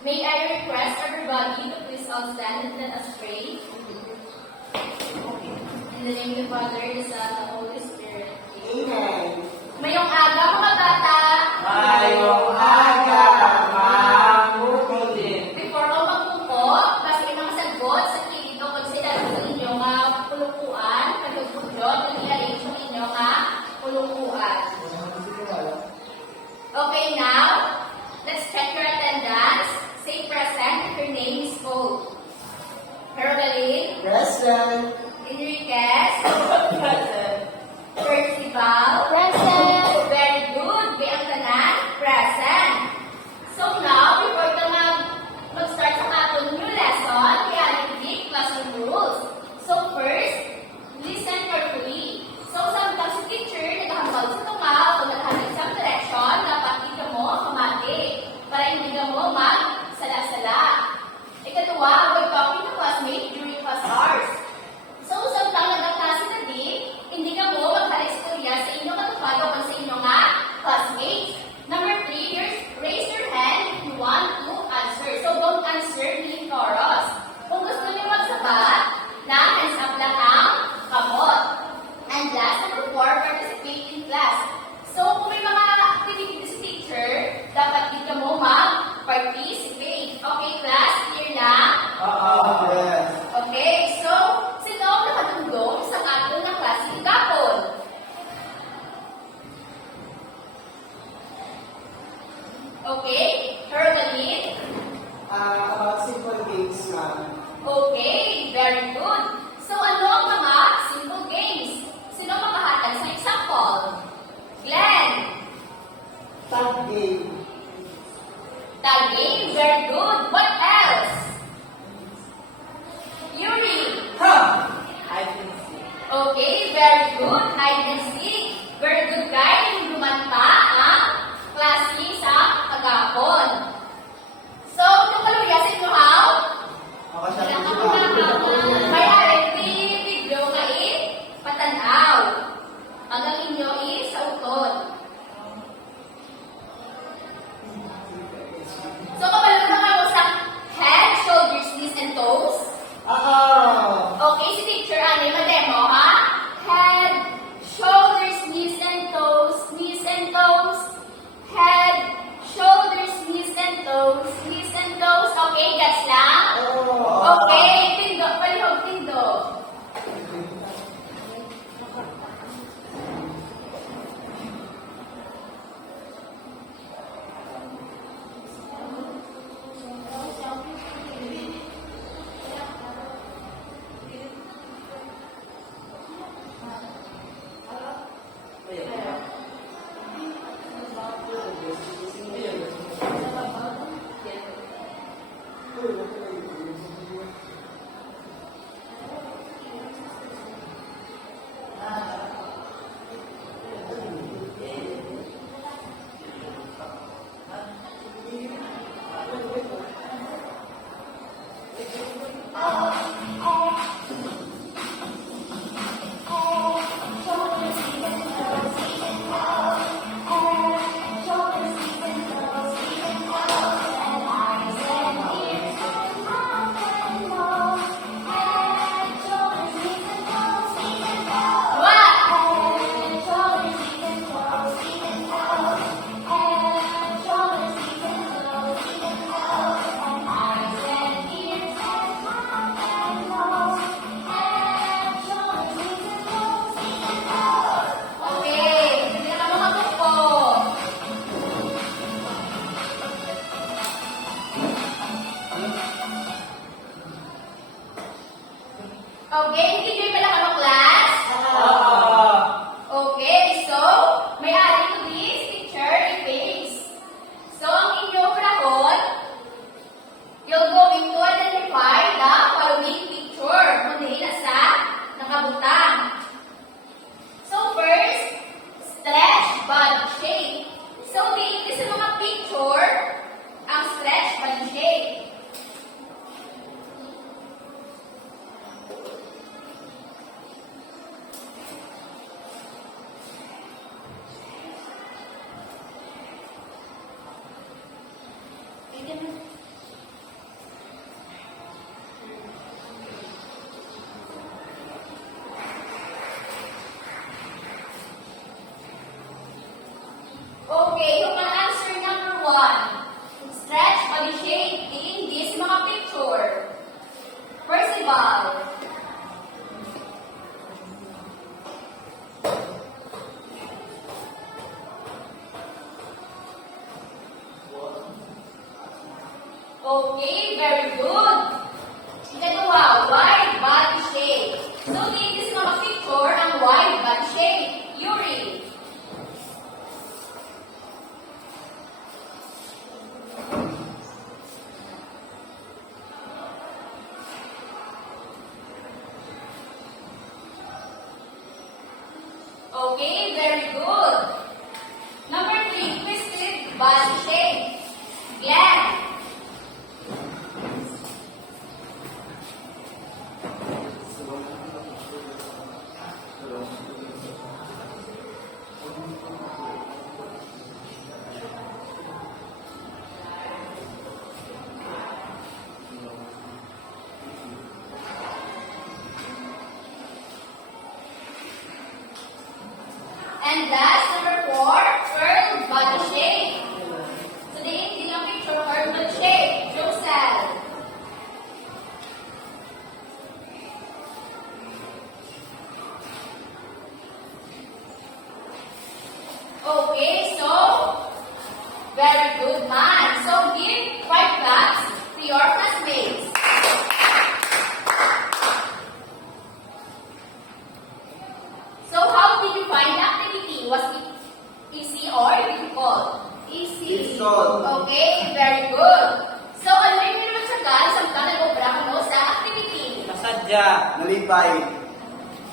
May I request everybody to please all stand and let us pray. In the name of the Father, the Son, and the Holy Spirit. Amen. Mayong aga, mga bata! Mayong aga, mamukulit. Before ko magpupo, basta mga sagot sa kilito kung sila sa inyo nga pulukuan, pagkagudlot, kung i-arrange yung inyo nga pulukuan. Okay, now, let's check your attendance. Say present if your name is called. Herbalin, Present. Enriquez, Percival, Present. very good. Bayang tanan, present. So now, before ka mag-start sa ating new lesson, kaya nag-dig classroom rules. So first, listen carefully. So samtang si teacher naghahambal sa tunga o naghahanap sa direction, dapat hindi mo kamati para hindi ka mo mag-sala-sala. Ikatwa, avoid talking to classmates during class hours. So samtang nagkaklase na din, hindi ka mo magharistorya sa inyong katupad o sa inyong nga classmates. Number 3, raise your hand if you want to answer. So don't answer in chorus. Kung gusto niyo magsabat, na hands up lang ang kamot. And last, number 4, participate in class. So kung may mga activities teacher, dapat di ka mo mag-participate. Okay, class? Clear na? Yes. Okay, so sino ang nakatulong sa ating na klase gapon? Okay, Herbalin? About simple games, ma'am. Okay, very good. So ano ang mga simple games? Sino ang makahatag sa example? Glenn? Tag game. Tag game, very good. What else? Yuri? Ha! I can see. Okay, very good. Hide and seek. Very good, guys. Lumanta ang klase sa agapon. So, kung kaluyasin nyo how? Ako siya. May already video kain patanaw. Hanggang inyo sa utod. So, kapag naman sa head, shoulders, knees, and toes. Okay, si teacher, ano yung demo, ha? Head, shoulders, knees and toes, head, shoulders, knees and toes. Okay, gets lang? Okay, tindo, palihog, tindo. Okay, very good. Ikalawa, wide body shape. So, this is mga picture ang wide body shape. Yuri. Okay, very good. Number 3, twisted body shape. Gland. And last, number 4, curved body shape. So, the ang picture, curved body shape. Josel. Okay, so, very good man. So, give 5 claps to your classmates. So, how did you find the activity? Was it easy or difficult? Easy. Difficult. Okay, very good. So, ano yung pinagsagal sa mga nag-obra ko sa activity? Masadya. Malipay.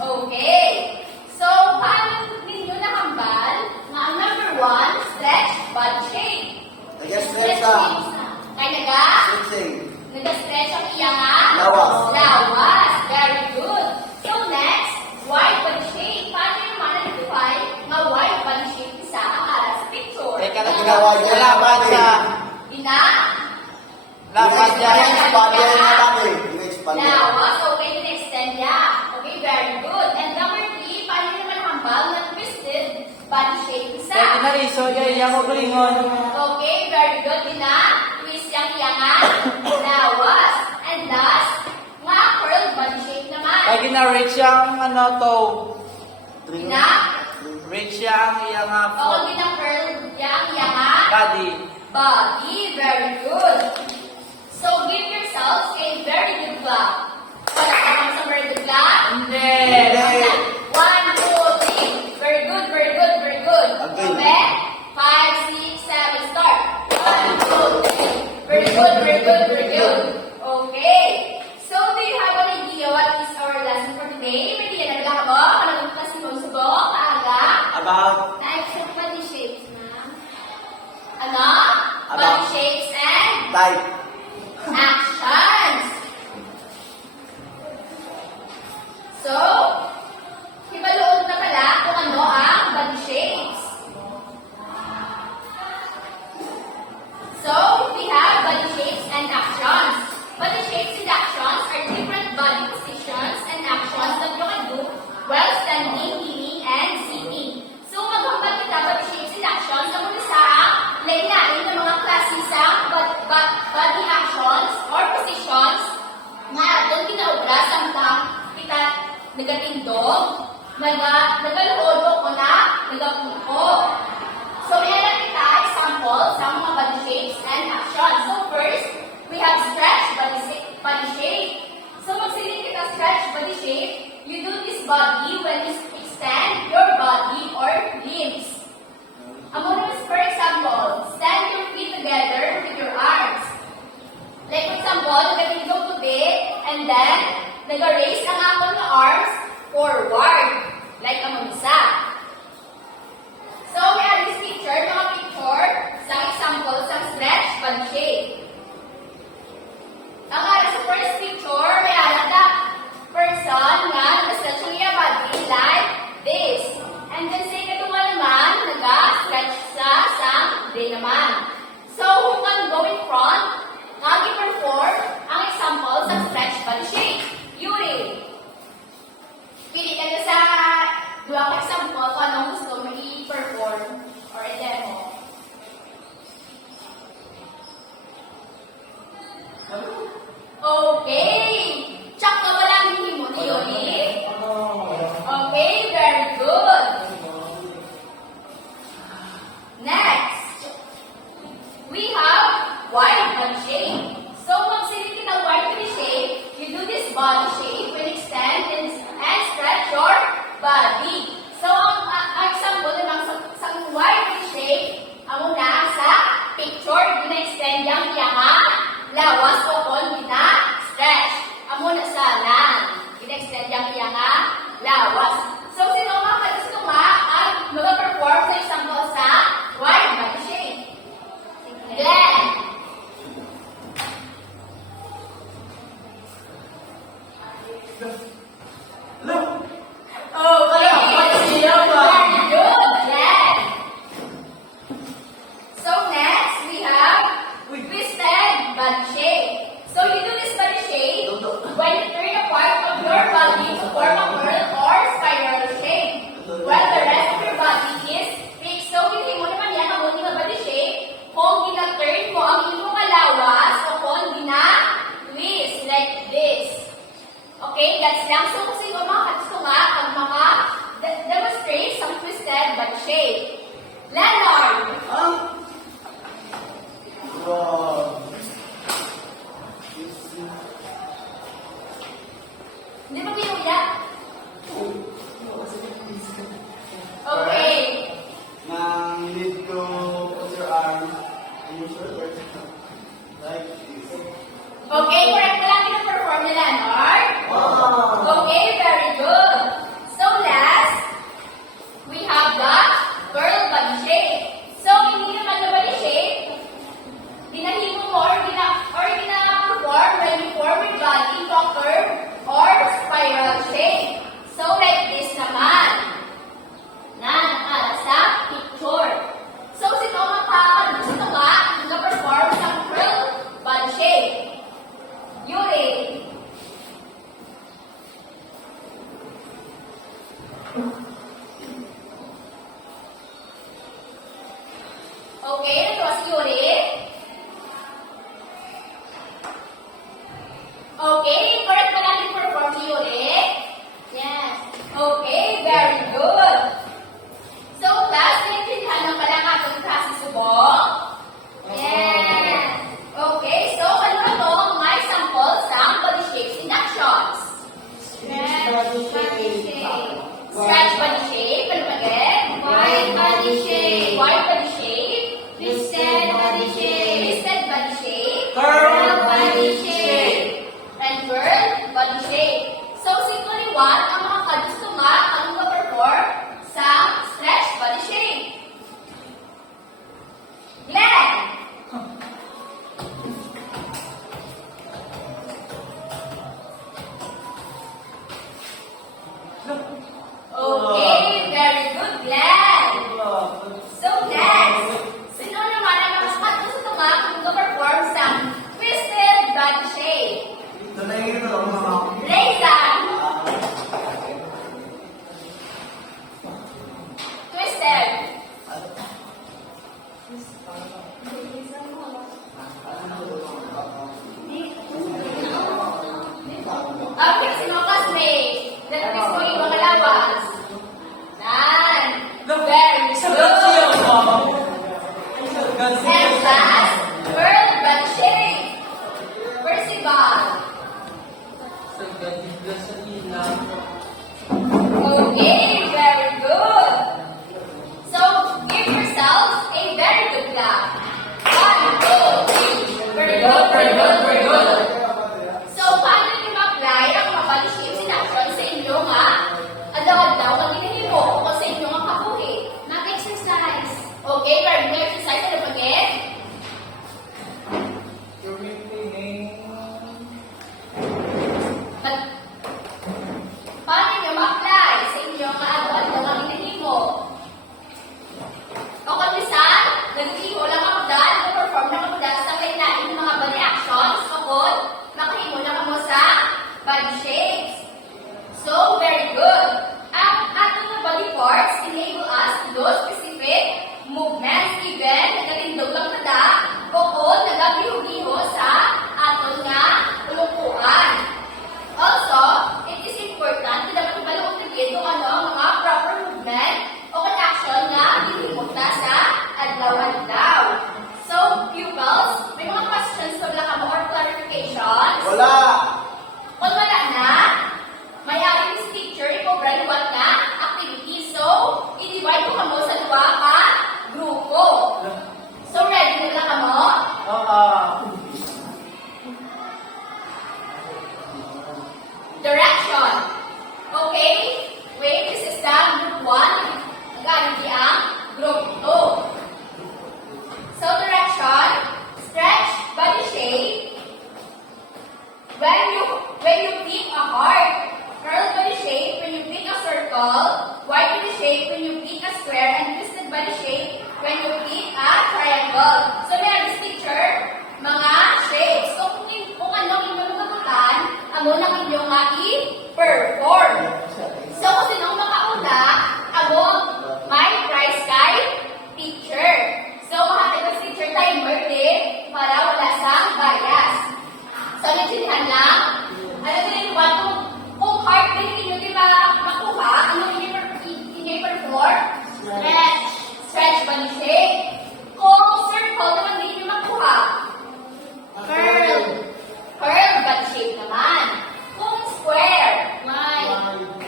Okay. So, paano ninyo nakambal na ang number 1, stretch body shape? Nag-stretch ka. Kaya Stretching. nag-stretch ang iyanga? Lawas. Lawas. Very good. So, next, wide body shape. Paano naman na-define nga wide body shape sa akalas picture? Teka lang, Ginawa niya. Lapat sa... Ina? Lapat niya. Expand niya yung natin. Expand niya. Lawas. Okay, in-extend niya. Okay, very good. And number 3, paano naman hambal na twisted body shape sa? Teka na rin, so yung ko kulingon. Okay, very good. Ina? Twist yung iyangan. Lawas. And last, nga curled body shape naman. Kaya gina-reach yung ano to. Ina? Reach yung iyang Oo, curl yung iyangan. body. Body, very good. So give yourselves a very good clap. Palakpakan sa very good clap. Hindi. Hindi. 1, 2, 3. Very good, very good, very good. Okay. 5, 6, 7, start. 1, 2, 3. Very good, very good, very good. Okay. So do you have an idea what is our lesson for today? May idea na ba? Ano kasi mo subok? Aga? About Types of body shapes, ma'am. Ano? Ano? Body shapes and Type. actions. So, hibalood na pala kung ano ang body shapes. So, we have body shapes and actions. Body shapes and actions are different body positions and actions that you can do while standing, kneeling, and sitting. So, maghambal kita body shapes and actions na muna sa lain-lain ng mga klase sa body actions or positions na doon kinaobra samtang kita nagatindog, nagaluhod o na nagapupo. So, meron kita example sa mga body shapes and actions. So, first, we have stretch body shape. So, magsilid kita stretch body shape. You do this body when you extend your body or limbs. For example, stand your feet together with your arms. Like for example, nagatingog today, and then, nag-raise ang akong arms forward. Like ang isa. So, we have this picture, mga picture, sa example, sa stretch body shape. Ang sa first picture, may alata person nga nag-stretch ang iya body like this. And then sa ikatunga naman, nag-stretch sa din naman. So, who can go in front? Nga perform ang example sa stretch body shape. Yuri. Pili ka na sa dua ka example kung anong gusto mo i-perform or i-demo. Okay. Check ka ba lang hindi mo ni Yuri? Okay, very good. Next, we have wide body shape. body shape when extend and stretch your body. So, ang example naman sa wide shape, amo na sa picture, gina-extend yung lawas o kon gina-stretch. Amo na sa lang, gina-extend yung lawas. So, sino mga gusto ang mag-perform sa example sa wide body shape? Glenn. Oh, very good, Glenn. So next, we have twisted body shape. So you do this body shape when you turn a part of your body to form a curl or spiral shape, while the rest of your body is fixed. So hindi mo naman yan ang uling body shape kung gina-turn mo ang inyong alawas o kung gina-twist like this. Okay, that's lang. So kasi yung mga gusto ang mga demonstrate some twisted body shape. Leonard! Wow. Hindi ba kinuya? Okay. Now you need to put your arm on your shoulder. Like this. Okay, correct na lang pina-perform ni Leonard. Okay, very good. So last, we have the curl body shape. So, hindi naman na body shape, dinahimo mo or gina-perform when you form your body to a curve or spiral shape. So, like this naman. Na nakala sa picture. So, sino nag-perform sa curl body shape? Yuri. Okay, ito si Yuri. Okay, correct ba natin perform si Yuri? Yes. Okay, very good. So, class, naintindihan na pala nga itong klase subok? Yes. Okay, so ano na to? Mga examples ng body shapes in actions. Stretch body shape. Stretch body shape. Ano ba again? Wide body shape. Wide body shape. Twisted body shape. Twisted body shape. Curl body shape. And curl body shape. So, simply one, ang mga kagusto nga ang mag-perform sa stretch body shape. Glenn! Okay, very good, Glenn. So next, sino naman ang mga gusto nga mag-perform sa twisted body shape? Ito na yung ito, mga Raysan! Twisted. Okay, sino classmate? Nag-twist mo yung mga lawas. None. Very good. And last, curl body shape. Percival. Okay, very good. So, give yourselves a very good clap. 1, 2, 3. Very good, very good, very good. So, paano nyo ma-apply ang mga body shapes in action sa inyo nga adlaw-adlaw ang ginahimo o sa inyo nga kabuhi? Mag-exercise. Okay, very good. Exercise ano pa again? Paano nyo ma-apply sa inyo nga adlaw-adlaw ang ginahimo? O kung minsan, nag-iho lang ako dahil, nag-perform lang ako dahil sa kailangan ng mga body action. when you pick a heart. Curled body shape when you pick a circle. Wide body shape when you pick a square. And twisted body shape when you pick a triangle. So, meron this picture, mga shapes. So, kung ano ang inyong matutunan, amo lang inyong i-perform. So, kung sinong makauna, amo may prize kay teacher. So, mahatid ang teacher timer din para wala sa bias. So, nagsinihan lang. Ano din yung kung heart din ninyo di ba makuha, ano inyo i-perform? Stretch body shape. Kung circle naman din ninyo makuha, curl body shape naman. Kung square,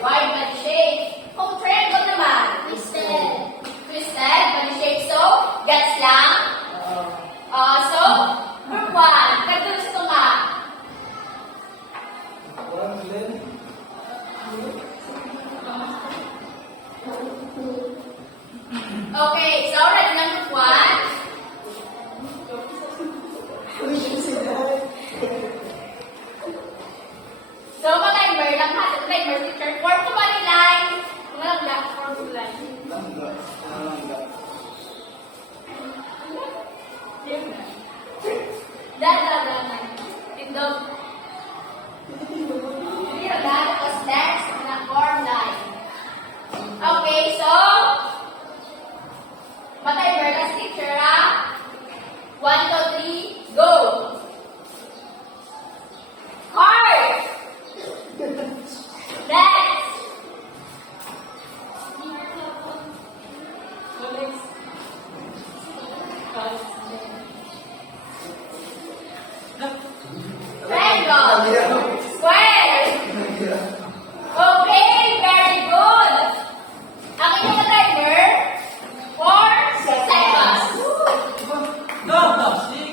wide body shape. Kung triangle naman, twisted body shape. So, gets lang. So, group 1, kagulong sa tunga. Okay, so ready na group 1? So, timer lang ha. Timer teacher. Form to body line. Walang black form to line. Dan. Tindog. Hindi na tapos next na form line. Okay, so, timer lang teacher ha. 1, 2, 3, go! Heart! Next! Triangle! Square! Okay, very good! Ang inyong timer, 4 seconds.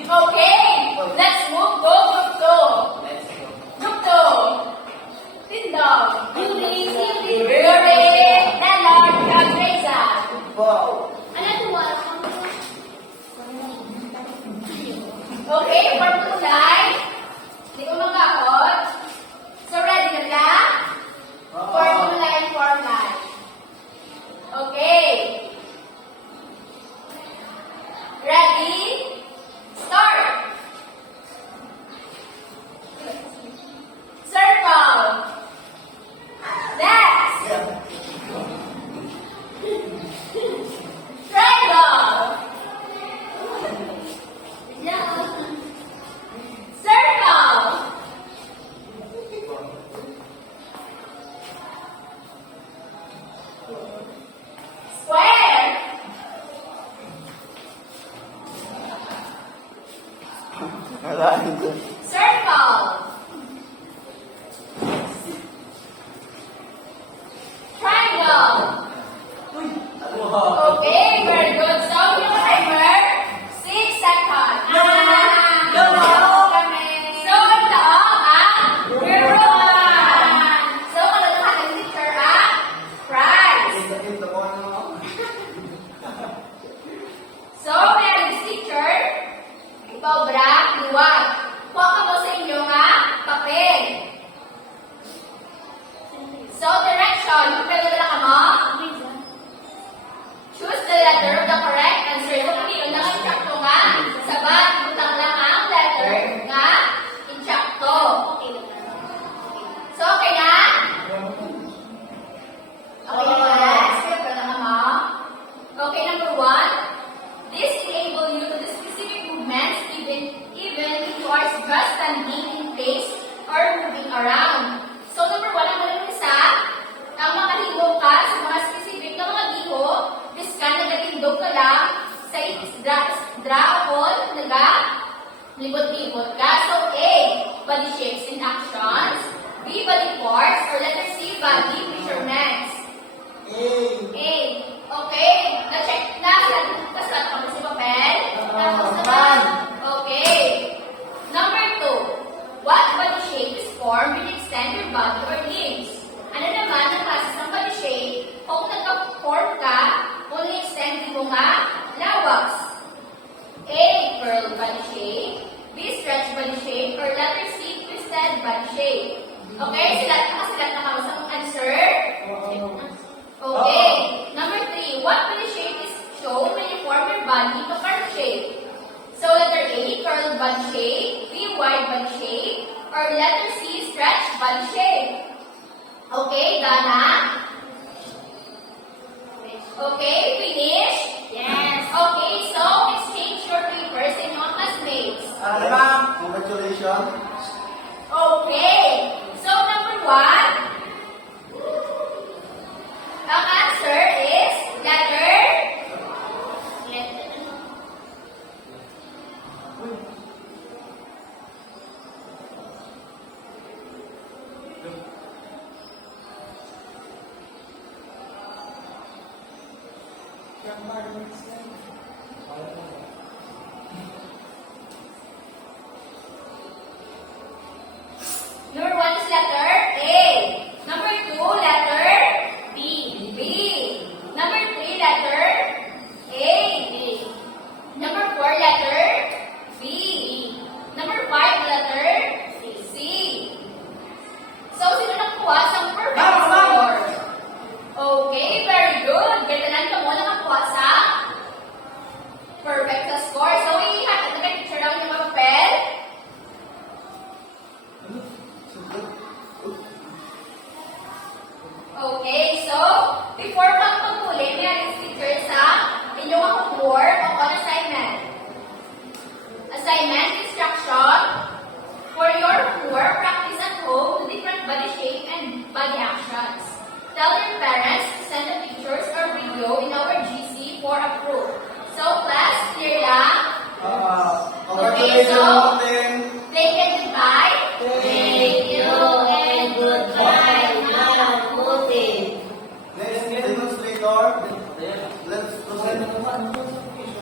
Okay, let's move to group 2. Group 2. Tindog, Julie, Yuri, Leonard, Cabreza. Ano tuwa? Okay, form to line. Hindi ko magkakot. So, ready na ba? Form to line, form line. Okay. Ready? Start. Circle. Next. Triangle. Circle. Square. Circle. Triangle. Okay, very good. So, yung timer, 6 seconds. So, ito ang group 1. So, ano na ating teacher ang prize. So, meron si teacher, Cobra, luwag. Kuha mo sa inyo nga papel. So, direction, yung pwede na ka mo. Choose the letter of the correct answer. So, hindi yun naka-instructo nga. Sabat, butang lang ang letter nga instructo. So, okay na? Okay na ba? Sige, pwede na mo. Okay, number 1. This enable you to do specific movements even if you are just standing in place or moving around. So, number 1, ang isa, ang makahigo ka sa mga specific na mga giho, biskan nagatindog ka lang sa draapon, libot-libot ka. So, A, body shapes in actions. B, body parts. Or letter C, body measurements. A. Okay. Na-check na. Kasat ko sa papel. Tapos naman. Okay. Number 2. What body shape is formed when you extend your body or limbs? Ano naman ang klase ng body shape kung nagka-form ka kung i-extend mo nga lawas? A. Curled body shape. B. Stretch body shape. Or letter C. Twisted body shape. bud shape. Or letter C, stretch bud shape. Okay, Dana? Okay, finish? Yes. Okay, so exchange your papers in your classmates. Ma'am. Congratulations. Okay. So number 1, ang answer is letter.